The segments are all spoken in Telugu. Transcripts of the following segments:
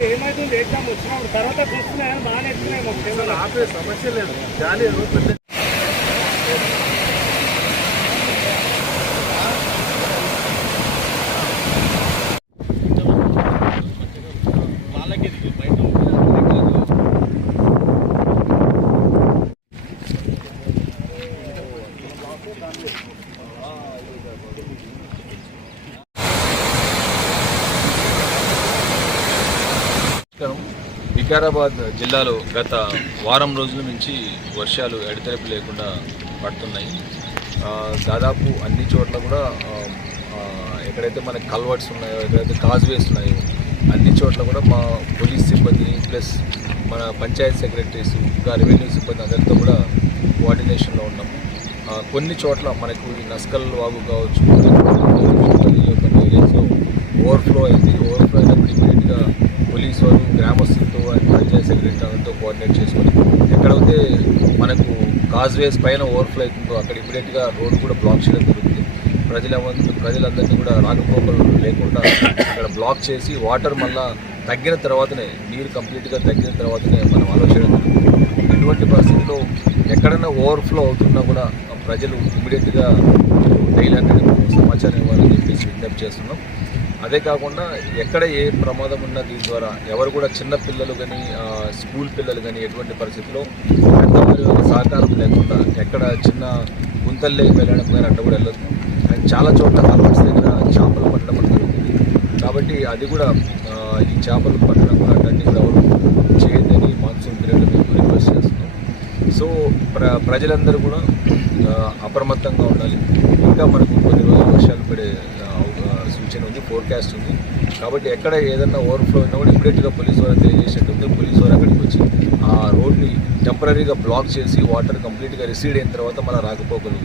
ఏమైతుంది ఎగ్జామ్ వచ్చినప్పుడు తర్వాత చూస్తున్నాయని బాగానే ఎత్తున్నాయి మాకు ఆపే సమస్య లేదు గాలి Thank you. నమస్కారం. వికారాబాద్ జిల్లాలో గత వారం రోజుల నుంచి వర్షాలు ఎడతెరపు లేకుండా పడుతున్నాయి. దాదాపు అన్ని చోట్ల కూడా ఎక్కడైతే మనకి కల్వర్ట్స్ ఉన్నాయో ఎక్కడైతే కాజ్వేస్ ఉన్నాయో అన్ని చోట్ల కూడా మా పోలీస్ సిబ్బంది ప్లస్ మన పంచాయత్ సెక్రటరీస్ ఇంకా రెవెన్యూ సిబ్బంది అందరితో కూడా కోఆర్డినేషన్లో ఉన్నాము కొన్ని చోట్ల మనకు ఈ నస్కల్ వాగు కావచ్చు ఓవర్ఫ్లో అయింది. ఓవర్ఫ్లో అయినప్పుడు ఇమీడియట్గా అండ్ పంచాయత్ కోఆర్డినేట్ చేసుకొని ఎక్కడైతే మనకు కాజ్వేస్ పైన ఓవర్ఫ్లో అవుతుందో అక్కడ ఇమీడియట్గా రోడ్ కూడా బ్లాక్ చేయడం జరుగుతుంది. ప్రజలందరూ ప్రజలందరినీ కూడా రాకపోకలు లేకుండా అక్కడ బ్లాక్ చేసి వాటర్ మళ్ళా తగ్గిన తర్వాతనే నీరు కంప్లీట్గా తగ్గిన తర్వాతనే మనం ఆలోచన ఎటువంటి పరిస్థితుల్లో ఎక్కడైనా ఓవర్ఫ్లో అవుతున్నా కూడా ప్రజలు ఇమీడియట్గా డైలీ సమాచారం ఇవ్వాలని చెప్పేసి విజ్ఞప్తి చేస్తున్నాం. అదే కాకుండా ఎక్కడ ఏ ప్రమాదం ఉన్నా దీని ద్వారా ఎవరు కూడా చిన్న పిల్లలు కానీ స్కూల్ పిల్లలు కానీ ఎటువంటి పరిస్థితుల్లో పెద్దవారి యొక్క సహకారం లేకుండా ఎక్కడ చిన్న గుంతల్లే వెళ్ళడం కానీ అట్లా కూడా వెళ్ళొద్దు. అండ్ చాలా చోట్ల హార్బర్స్ దగ్గర చేపలు పట్టడం అనేది జరుగుతుంది. కాబట్టి అది కూడా ఈ చేపలు పట్టడం కూడా అటన్నీ కూడా ఎవరు చేయొద్దని మాన్సూన్ పీరియడ్లో మేము రిక్వెస్ట్ చేస్తున్నాం. సో ప్ర ప్రజలందరూ కూడా అప్రమత్తంగా ఉండాలి. ఇంకా మనకు కొన్ని రోజులు వర్షాలు పడే సూచన ఉంది ఫోర్కాస్ట్ ఉంది. కాబట్టి ఎక్కడ ఏదన్నా ఓవర్ఫ్లో అయినా కూడా ఇమీడియట్గా పోలీసు వారు తెలియజేసినట్టుంది పోలీసు వారు అక్కడికి వచ్చి ఆ రోడ్ని టెంపరీగా బ్లాక్ చేసి వాటర్ కంప్లీట్గా రిసీడ్ అయిన తర్వాత మళ్ళీ రాకపోకలు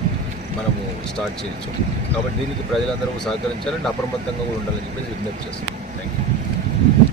మనము స్టార్ట్ చేయొచ్చు. కాబట్టి దీనికి ప్రజలందరూ సహకరించాలంటే అప్రమత్తంగా కూడా ఉండాలని చెప్పేసి విజ్ఞప్తి చేస్తున్నాం.